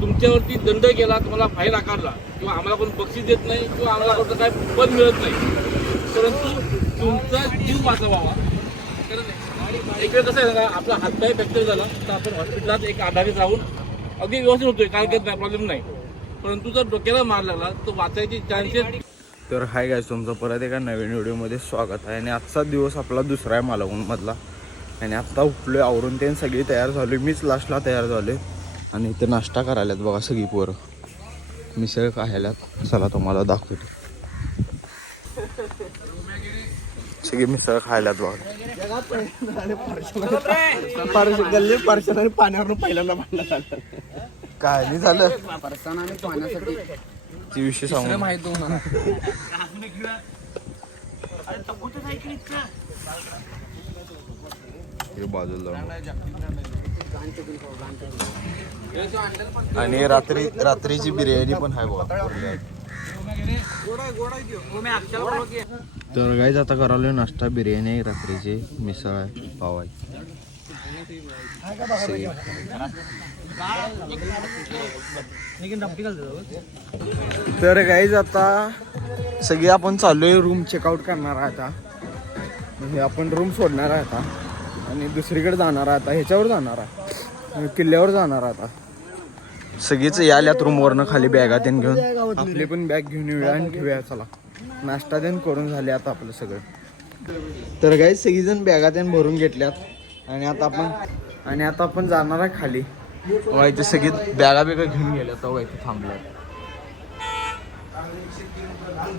तुमच्यावरती दंड केला तुम्हाला फाईन आकारला किंवा आम्हाला कोण बक्षीस देत नाही किंवा आम्हाला कोणतं काय पद मिळत नाही. परंतु तुमचा जीव वाचवावा. कारण इकडे कसं आहे ना आपला हातपाय फ्रॅक्चर झाला तर आपण हॉस्पिटलात एक आधारित राहून अगदी व्यवस्थित होतोय काय करत नाही प्रॉब्लेम नाही. परंतु जर डोक्याला मार लागला तर वाचायचे चान्सेस तर हाय गायस तुमचं परत एका नवीन व्हिडिओमध्ये स्वागत आहे. आणि आजचा दिवस आपला दुसरा आहे मालवणमधला. आणि आत्ता उठलोय आवरून ते सगळी तयार झाली मीच लास्टला तयार झाले आणि इथे नाश्ता करायलात बघा सगळी पोरं. मिसळ खायलात चला तुम्हाला दाखवतो. सगळी मिसळ खायलात बघा. गल्ले परशन आणि पाण्यावर पहिल्यांदा काय नाही झालं? परसान आणि पाण्यासाठी. ती विषय सांगू. माहीत होणार. हे बाजूला आणि रात्री रात्रीची बिर्याणी पण आहे तर गाईज आता करायला नाश्ता बिर्याणी आहे रात्रीची. मिसळ आहे पाव आहे. तर गाईज आता सगळी आपण चाललोय रूम चेकआउट करणार आहे आता. म्हणजे आपण रूम सोडणार आहे आता. आणि दुसरीकडे जाणार आता ह्याच्यावर जाणार आहे. किल्ल्यावर जाणार आता. सगळीच याल्यात रूमवरनं खाली बॅगा त्यान घेऊन. आपली पण बॅग घेऊन येऊया आणि ठेवूया चला. नाश्ता त्यान करून झाले आता आपलं सगळं. तर काही सगळीजण बॅगा त्यान भरून घेतल्यात. आणि आता आपण आणि आता आपण जाणार आहे खाली. वा इथे सगळी बॅगा बिगा घेऊन गेल्या तर इथे थांबल्या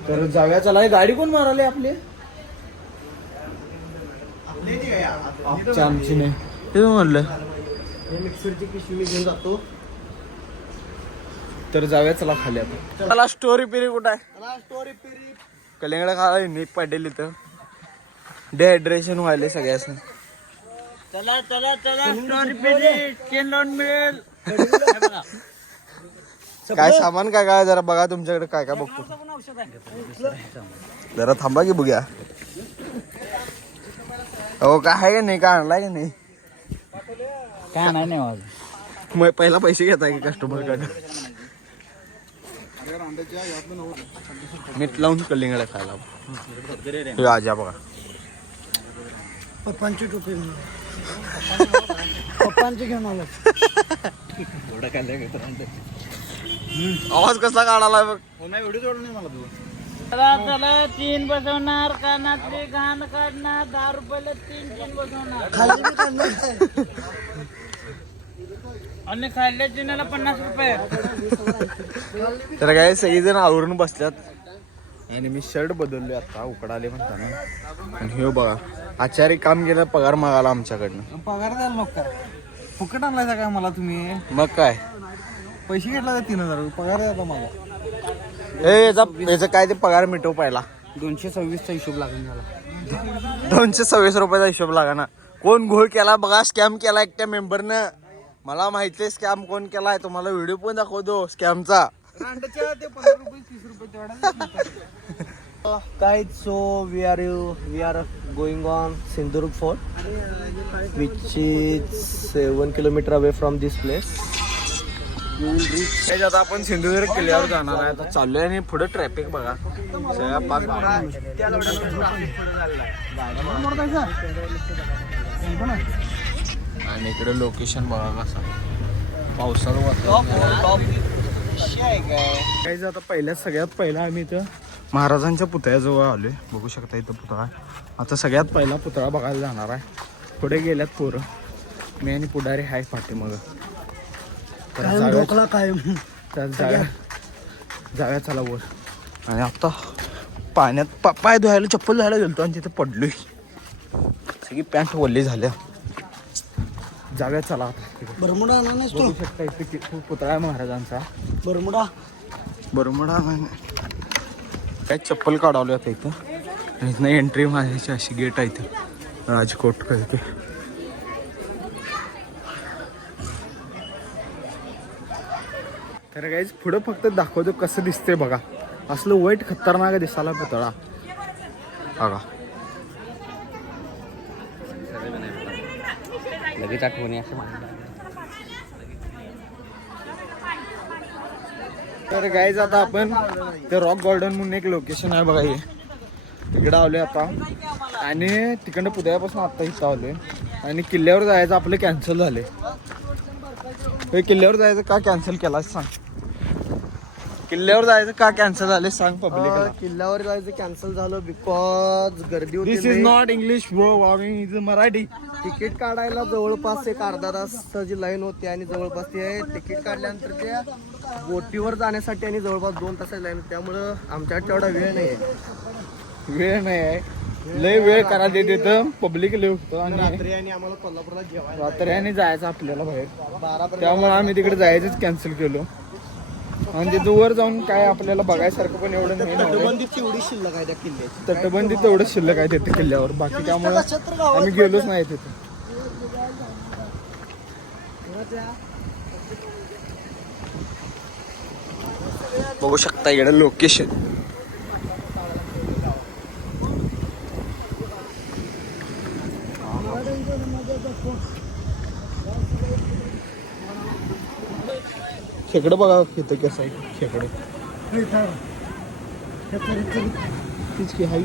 तर जाऊया चला. गाडी कोण माराली आपली? आमची आमची नाही ते म्हणलं. मिक्सरची पिशवी मी घेऊन जातो तर जाऊया चला खाली आता. चला स्टोरी पिरी कुठं आहे? स्टोरी पिरी. कलिंगडा खाला नीट पाटील इथं. डिहायड्रेशन व्हायले सगळ्यासनी. चला चला चला स्टोरी पिरी. चेन लावून मिळेल. काय सामान काय काय जरा बघा तुमच्याकडे काय काय बघतो. जरा थांबा की बघूया. हो काय आहे का नाही? काय आणलाय का नाही? काय नाही नाही माझं मग पहिला पैसे घेताय की कस्टमरकडे मीठ लावून कलिंगडा खायला. हे आजा बघा. पप्पांची टोपी पप्पांची घेऊन आलो. आवाज कसला काढाला बघ चला चला तीन बसवणार कानातली घाण काढणार दहा रुपयाला तीन तीन बसवणार. आणि खाल्ल्या चिन्हाला पन्नास रुपये. तर काय सगळेजण आवरून बसल्यात. आणि मी शर्ट बदललोय आता उकडाले म्हणताना. आणि हे बघा आचार्य काम केलं पगार मागायला आमच्याकडनं. पगार द्याल नको काय? फुकट आणलाय काय मला तुम्ही? मग काय? पैसे घेतला का तीन हजार पगार द्या मला ए याचा याचं काय ते पगार मिटव पहिला. दोनशे सव्वीसचा हिशोब लागून झाला दोनशे सव्वीस रुपयाचा हिशोब लागा ना. कोण घोळ केला बघा स्कॅम केला एकट्या मेंबरनं. मला माहिती आहे स्कॅम कोण केलाय तुम्हाला व्हिडिओ पण दाखवतो स्कॅमचा. रांडच्या ते पंधरा रुपये तीस रुपये तेवढा काय so we are you we are going on Sindhudurg fort which is seven kilometre away from this place आता आपण सिंधुदुर्ग किल्ल्यावर जाणार आहे. आता चाललोय आणि पुढे ट्रॅफिक बघा. सगळ्या पाच आणि इकडे लोकेशन बघा कसं. पावसाळा काही आता पहिल्या सगळ्यात पहिला आम्ही इथं महाराजांच्या पुतळ्याजवळ आलोय. बघू शकता इथं पुतळा. आता सगळ्यात पहिला पुतळा बघायला जाणार आहे. पुढे गेल्यात पोरं. मी आणि पुढारी आहे पाठीमग. कायम जाऊया जाऊया चला वर. आणि आता पाण्यात पा पाय धुवायला चप्पल धुवायला गेलतो आणि तिथे पडलोय. सगळी पॅन्ट वल्ली झाल्या. जाऊया चला बरमुडा आणा बघू शकता इथे पुतळा आहे महाराजांचा. बरमुडा? बरमडा काय चप्पल काढवली आता इथं. आणि इथनं एंट्री मारायची अशी गेट आहे इथं. राजकोट करते तर काहीच पुढं फक्त दाखवतो कसं दिसतंय बघा. असलं वाईट खतरनाक दिसायला पुतळा बघा. लगेच आठवणी असं तर गाईज आता आपण ते रॉक गार्डन म्हणून एक लोकेशन आहे बघा हे. तिकडं आलोय आता. आणि तिकडनं पुण्यापासून आता इथं आलोय. आणि किल्ल्यावर जायचं आपलं कॅन्सल झालंय. हे किल्ल्यावर जायचं का कॅन्सल केला सांग. किल्ल्यावर जायचं का कॅन्सल झाले सांग अं, पब्लिकला किल्ल्यावर जायचं कॅन्सल झालं बिकॉज गर्दी होती this is. Not English bro is Marathi ticket काढायला जवळपास एक अर्धा तासाची लाईन होती आणि जवळपास ते तिकीट काढल्यानंतर त्या बोटीवर जाण्यासाठी आणि जवळपास दोन तासाची लाईन होती. त्यामुळं आमच्याकडे तेवढा वेळ नाही आहे वेळ नाही आहे लय वेळ करा देत पब्लिक लय होतं आणि रात्री आणि आम्हाला कोल्हापूरला जेवायला रात्री आणि जायचं आपल्याला बाहेर. बारा त्यामुळे आम्ही तिकडे जायचंच कॅन्सल केलो. आणि तिथं वर जाऊन काय आपल्याला बघायसारखं पण एवढं नाही नव्हतं. तटबंदीची एवढी शिल्लक आहे त्या किल्ल्याची. तटबंदी तेवढं शिल्लक आहे तिथे किल्ल्यावर. बाकी त्यामुळे आम्ही गेलोच नाही तिथे. बघू शकता इकडे लोकेशन खेकडं बघा इथं कसं आहे खेकडे. तीच की हाय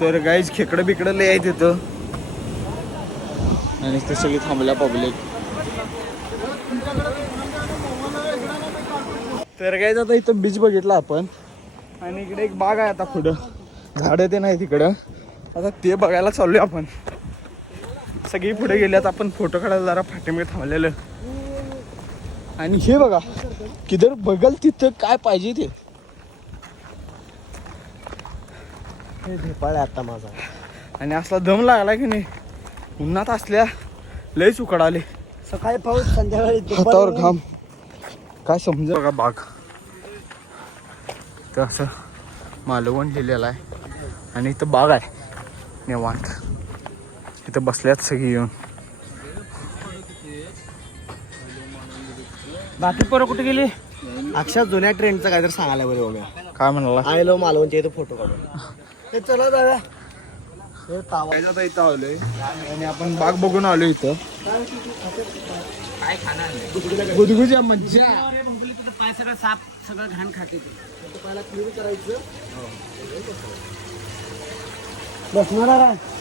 तर गाईज खेकडं बिकडं लय आहे तिथं आणि ते सगळी थांबल्या पब्लिक तर गाईज आता इथं बीच बघितला आपण. आणि इकडे एक बाग आहे आता पुढं. झाडं ते नाही तिकडं. आता ते बघायला चाललोय आपण. सगळी पुढे गेल्यात आपण फोटो काढायला जरा फाटीमध्ये थांबलेलं. आणि हे बघा किधर बघल तिथं काय पाहिजे ते. झेपाळ आहे आता माझा. आणि असला दम लागला की नाही उन्हात असल्या लय उकड आले सकाळी पाऊस संध्याकाळी हातावर घाम. काय समज बघा बाग. तर असं मालवण लिहिलेलं आहे. आणि इथं बाग आहे. निवांत. इथं बसल्यात सगळी येऊन. बाकी पोरं कुठे गेली? अक्षर जुन्या ट्रेंडचं काहीतरी सांगायला बरं बघा काय म्हणाला? आय लव मालवणच्या इथे फोटो काढून. हे चला जाऊया. हे तावा. काय आता इथं आलोय. आणि आपण बाग बघून आलो इथं. गुदगुजा मज्जा पाय सगळं साप सगळं घाण खाते बसणार काय आहे.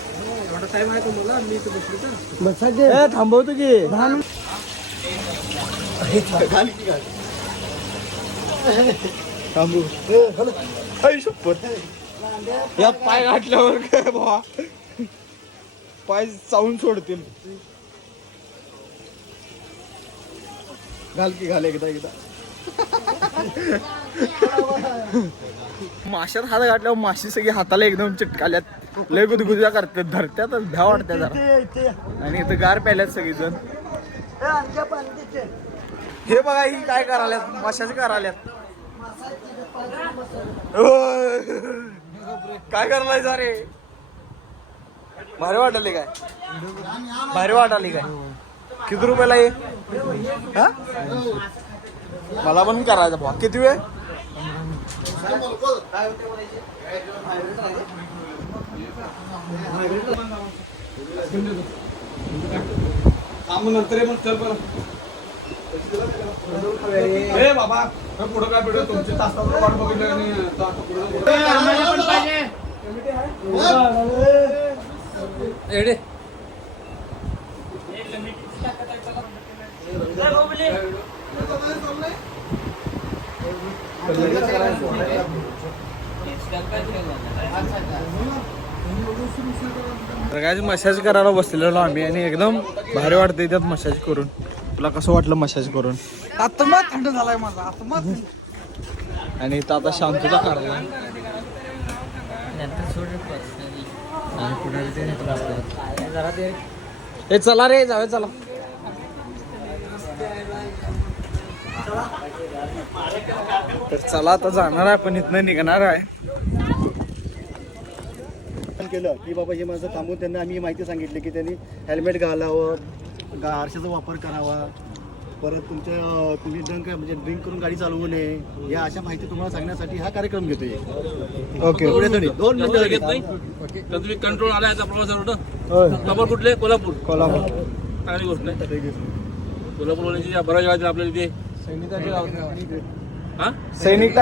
थांबवतो की. थांबू. या पाय गाठल्यावर काय बाबा पाय चावून सोडतील. घाल की घाल एकदा एकदा. माशात हात घातल्यावर माशी सगळी हाताला एकदम चिटकाल्यात. लय गुदगुद्या करतात धरत्यातच भ्या वाटत्या जरा. आणि इथं गार प्याल्यात सगळीजण. हे बघा ही काय कराल्यात माशाचे कराल्यात ओय. काय करायला जा रे? भारी वाटाले काय? भारी वाटाली काय? किती रुपयाला ये हा? मला पण करायचं बा किती वेळ? नंतर मग चल बरं ए बाबा पुढं काय भेटत तुमची तासावर वाट बघितलं आणि आता पुढं आम्हाला पण पाहिजे एडे तर काय मसाज करायला बसलेलो आम्ही आणि एकदम भारी वाटते त्यात मसाज करून. तुला कसं वाटलं मसाज करून? आत्मा थंड झालाय माझा आत्मा आणि इथं आता शांतता काढला. हे चला रे जाऊया चला. तर चला आता जाणार आहे पण इथनं निघणार आहे. केलं की बाबा हे माझं थांबून त्यांना आम्ही माहिती सांगितली की त्यांनी हेल्मेट घालावं गा आरशाचा वापर करावा. परत तुमच्या तुम्ही ड्रंक म्हणजे ड्रिंक करून गाडी चालवू नये. या अशा माहिती तुम्हाला सांगण्यासाठी हा कार्यक्रम घेतोय. ओके. दोन तसं घेत मिनिटं नाही तर तुम्ही कंट्रोल आला याचा प्रवासावर प्रॉपर कुठले? कोल्हापूर. कोल्हापूर. चांगली गोष्ट आहे. कोल्हापूरवाल्यांची बऱ्याच वेळा आपल्याला इथे हा? सैनिक.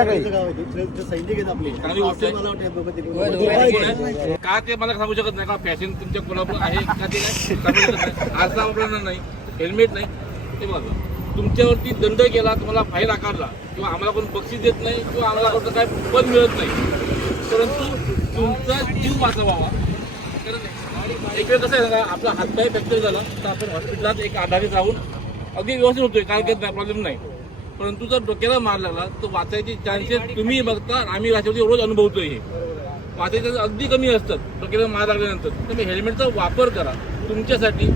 का ते मला सांगू शकत नाही का? फॅशन तुमच्या कोल्हापूर आहे का ते आरसा वापरणार नाही. हेल्मेट नाही. ते बघा. तुमच्यावरती दंड केला तुम्हाला फाईन आकारला किंवा आम्हाला कोण बक्षीस देत नाही किंवा आम्हाला कोणतं काय पद मिळत नाही. परंतु तुमचा जीव वाचवावा. एक वेळ कसं आहे ना आपला हातपाय फ्रॅक्चर झाला तर आपण हॉस्पिटलात एक आधारित राहून अगदी व्यवस्थित होतोय. काय प्रॉब्लेम नाही. परंतु जर डोक्याला मार लागला तर वाचायचे चान्सेस तुम्ही बघता आम्ही राष्ट्रपती रोज अनुभवतोय हे. वाचायचे अगदी कमी असतात डोक्याला मार लागल्यानंतर. तुम्ही हेल्मेटचा वापर करा तुमच्यासाठी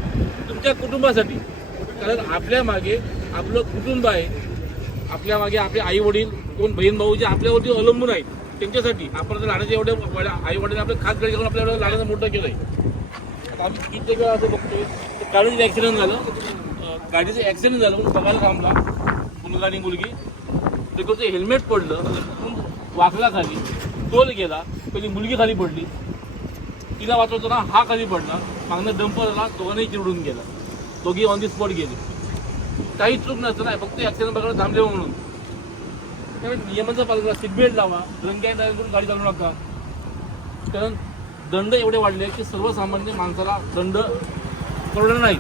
तुमच्या कुटुंबासाठी. कारण आपल्या मागे आपलं कुटुंब आहे. आपल्या मागे आपले आई वडील कोण बहीण भाऊ जे आपल्यावरती अवलंबून आहेत. त्यांच्यासाठी आपण जर लहानाचे एवढे आई वडील आपले खास गडी करून आपल्याला लाडाचं मोठं केलंय. आता आम्ही कित्येक वेळा असं बघतोय गाडीचं ॲक्सिडेंट झालं. गाडीचं ॲक्सिडेंट झालं म्हणून बघायला थांबला. मुलगा आणि मुलगी. तिकडचं हेल्मेट पडलं वाकला खाली. तोल गेला पहिली मुलगी खाली पडली. तिला वाचवताना हा खाली पडला. मागणं डंपर झाला दोघांनाही चिरडून गेला. दोघी ऑन दी स्पॉट गेले. काही चूक नसतं नाही फक्त ॲक्सिडेंट बघायला थांबले म्हणून. त्यामुळे नियमांचा पालन करा सीटबेल्ट लावा रंग्या करून गाडी चालवू नका. कारण दंड एवढे वाढले की सर्वसामान्य माणसाला दंड परवडणार नाही.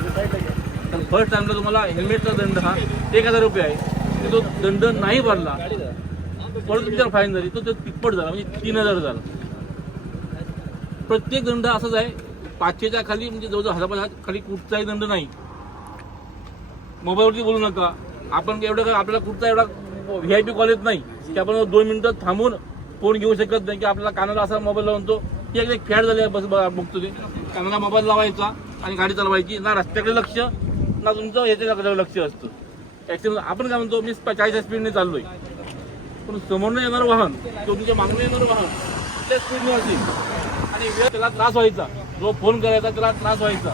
तर फर्स्ट टाइमला तुम्हाला हेल्मेटचा दंड हा एक हजार रुपये आहे. तर तो दंड नाही भरला. परत तुमच्यावर फाईन झाली तो तिप्पट झाला म्हणजे तीन हजार झाला. प्रत्येक दंड असाच आहे. पाचशेच्या खाली म्हणजे जवळजवळ हजार खाली कुठचाही दंड नाही. मोबाईलवरती बोलू नका. आपण एवढं काय आपल्याला कुठचा एवढा व्ही आय पी कॉल येत नाही. की आपण दोन मिनिटं थांबून फोन घेऊ शकत नाही की आपल्याला कानाला असा मोबाईल लावून तो की एक फॅड झाली बस बघतो ते. कानाला मोबाईल लावायचा आणि गाडी चालवायची. ना रस्त्याकडे लक्ष ना तुमचं याच्याकडे लक्ष असतं. ॲक्सिडेंट आपण काय म्हणतो मी चाळीस स्पीडने चाललोय. पण समोरनं येणारं वाहन किंवा तुमच्या मागणं येणारं वाहन त्या स्पीडने असेल? आणि वेळ त्याला त्रास व्हायचा. जो फोन करायचा त्याला त्रास व्हायचा.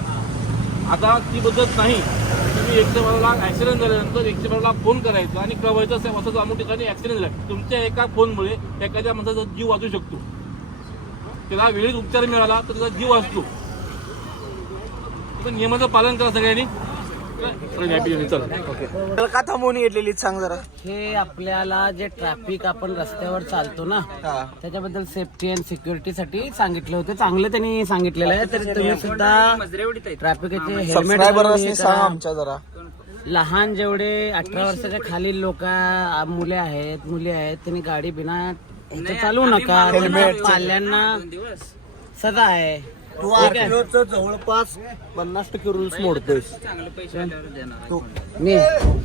आता ती पद्धत नाही. तुम्ही एकशे बाराला ऍक्सिडेंट झाल्यानंतर एकशे बाराला फोन करायचा आणि कळवायचं असं असं अमुक ठिकाणी ऍक्सिडेंट झाला. तुमच्या एका फोनमुळे एखाद्या माणसाचा जीव वाचू शकतो. त्याला वेळेत उपचार मिळाला तर त्याचा जीव वाचतो. पण नियमाचं पालन करा सगळ्यांनी. का थांबवून घेतलेली सांग जरा. हे आपल्याला जे ट्रॅफिक आपण रस्त्यावर चालतो ना हा. त्याच्याबद्दल सेफ्टी अँड सिक्युरिटीसाठी सांगितलं होतं. चांगलं त्यांनी सांगितलेलं आहे. तर तुम्ही सुद्धा ट्रॅफिकचे हेल्मेट सांग आमच्या जरा. लहान जेवढे अठरा वर्षाच्या खालील लोक मुले आहेत मुली आहेत त्यांनी गाडी बिना चालवू नका. पाल्यांना सजा आहे. तू आरटीओचं जवळपास पन्नास टक्के रुल्स मोडतोयस मी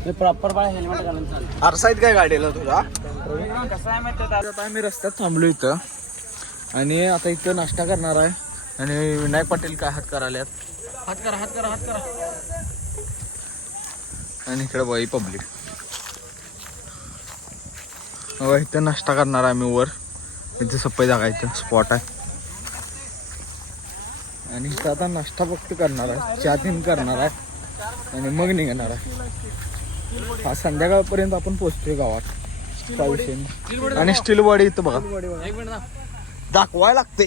मी प्रॉपर बाळा हेल्मेट घालून चालतो आरसाईत काय गाडीला तुझा आता आम्ही रस्त्यात थांबलो इथं. आणि आता इथं नाश्ता करणार आहे. आणि विनायक पाटील काय हात करायल्यात. हात करा हात करा हात करा. आणि इकडे बाई पब्लिक. इथं नाश्ता करणार आहे आम्ही वर. इथे सप्पई जागा इथं स्पॉट आहे. आणि इथं आता नाश्ता फक्त करणार आहे चहा तीन करणार आहे आणि मग निघणार आहे. हा संध्याकाळपर्यंत आपण पोहोचतोय गावात. विषय. आणि स्टील बॉडी इथं बघा. दाखवाय लागते.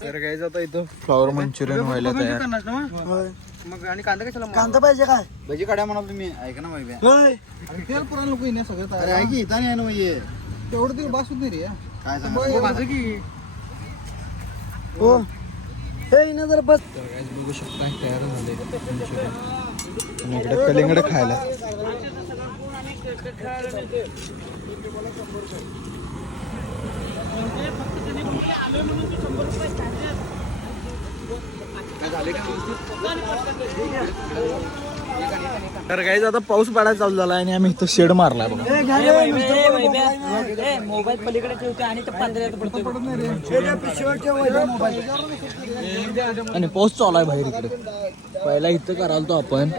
तर काय आता इथं फ्लॉवर मंचुरियन व्हायला तयार. मग? आणि कांदा कशाला कांदा पाहिजे काय? भजी काढ्या म्हणा तुम्ही. ऐका ना माहिती तेल पुरा नको येणे सगळं अरे ऐकी इथं नाही आहे तेवढं ते बास होत नाही रे. काय सांगा की. हो. हे इना जरा बस. बघू शकता तयार झाले इकडे कलिंगड खायला. तर काही आता पाऊस पडायला चालू झाला आणि आम्ही इथं शेड मारलाय बघा. मोबाईल पलीकडे ठेवते आणि ते पंधरा पडतो आणि पाऊस चालू आहे बाहेर इकडे. पहिला इथं कराल तो आपण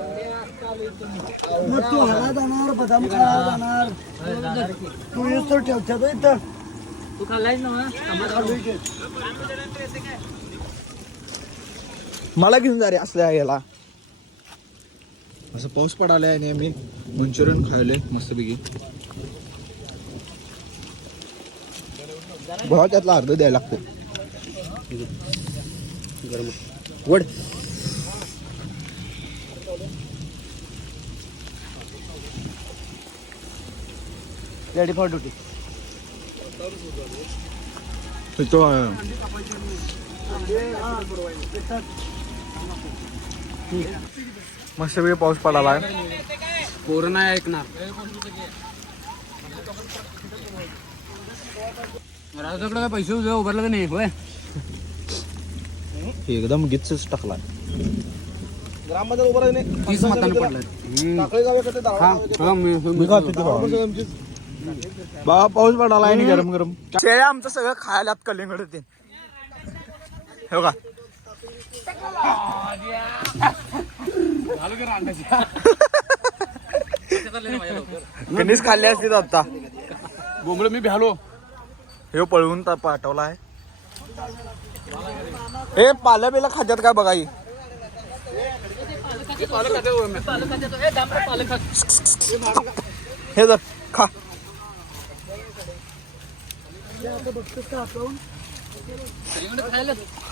तू हला जाणार बदाम खायला जाणार. तू येस तर ठेवतो इथं. तू खाल्लायस ना मला घेऊन जा रे असल्या याला. असं पाऊस पडाला आहे आणि आम्ही मंचुरियन खायले मस्तपैकी. भाव त्यातला अर्ध द्यायला लागतो गरम वड रेडी फॉर ड्युटी तो मस्त वेळ पाऊस पडाला पूर्ण ऐकणार. राजाकडे काय पैसे उभारलं का नाही? होय. एकदम गिचच टाकला. ग्राममध्ये उभं राहिने तीस मतानं पडलं टाकळे जावे का ते दावा मी खातो ते भावा. बा पाऊस पडाला आणि गरम गरम. शेळ्या आमचं सगळं खायला कलिंगड होते. हो का कणीस खाल्ले असतील आता. बोंबड मी भ्यालो. हे पळवून पाठवला आहे. हे पाल्या बिला खात्यात काय बघा ही? हे जर खा.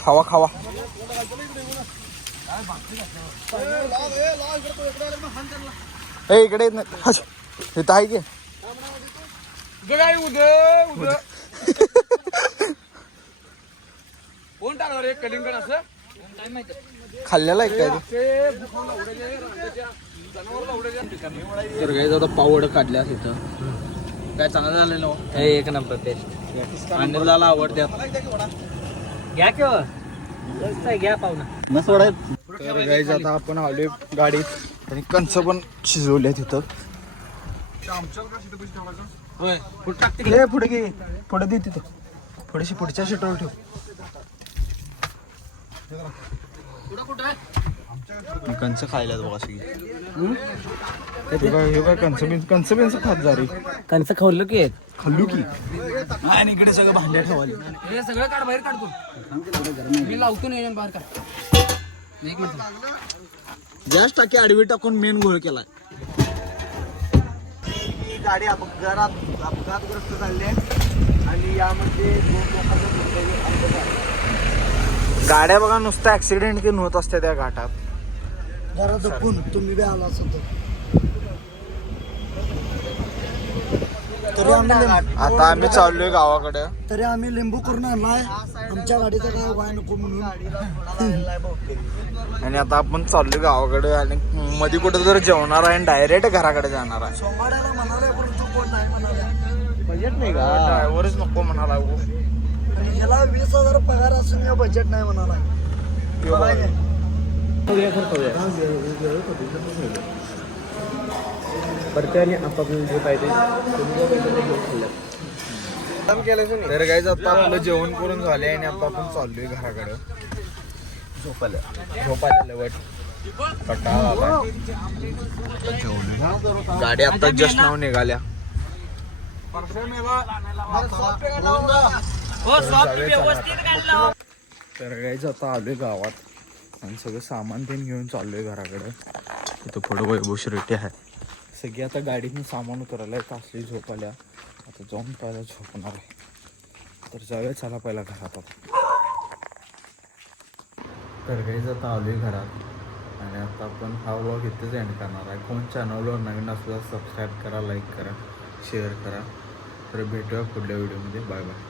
खावा खावा. ए इकडे येत नाही हश. इथं आहे की? कोण टाकणार एक कलिंगड असं? खाल्लेला काय? तर काही आता पावड काढल्या तिथं काय चांगलं झालेलं हो? एक नंबर टेस्ट अनिलला आवडत्यात घ्या किंवा घ्या पाहुणा. तर गाईज आता आपण आलोय गाडीत. आणि कंच पण शिजवले तिथं पुढे घे. पुढे दे तिथं. थोडीशी पुढच्या सीटवर ठेव. कंच खायला बघा सगळी हे काय हे कंच बिंच कंच बिंच खात जा रे. कंच खाल्लं की? खाल्लू की. आणि इकडे सगळं भांड्या ठेवाले हे सगळं काढ बाहेर काढतो मी लावतो नाही बाहेर काढ. गॅस टाकी आडवी टाकून मेन घोळ केलाय. ही गाडी अपघात अपघातग्रस्त झाली आहे. आणि यामध्ये दोन लोकांचा दुर्दैवी अपघात आहे गाड्या बघा नुसतं ऍक्सिडेंट की होत असते त्या घाटात. जरा जपून तुम्ही बी आला असतो. तरी आम्ही लिंबू- आता आम्ही चाललोय गावाकडे. तरी आम्ही लिंबू करून आणलाय. आमच्या गाडीचं काय व्हाय नको म्हणून. आणि आता आपण चाललोय गावाकडे आणि मध्ये कुठं तर जेवणार आहे आणि डायरेक्ट घराकडे जाणार आहे. सोमाड्याला म्हणाले परंतु कोण नाही म्हणाले बजेट नाही का? ड्रायव्हरच नको म्हणाला हो. आणि ह्याला वीस हजार पगार असून या बजेट नाही म्हणाला तर काय आता आपलं जेवण करून झाले आणि आता आपण चाललोय घराकडे. झोपायला. झोपायला लवट कंटाळा. गाडी आता जस्ट नाव निघाल्या. तर काहीच आता आलोय गावात. आणि सगळं सामान पण घेऊन चाललोय घराकडे. तिथं पुढं वैभव शिरटी आहे. सगळी आता गाडीतून सामान उतरवलंय असली झोप आल्या. आता जाऊन पहिला झोपणार आहे. तर जाऊया चला पहिला घरात आता. तर काहीच आता आलोय घरात. आणि आता आपण हा व्लॉग इथेच एंड करणार आहे. कोण चॅनलवर नवीन असला सबस्क्राईब करा लाईक करा शेअर करा. तर भेटूया पुढल्या व्हिडिओमध्ये बाय बाय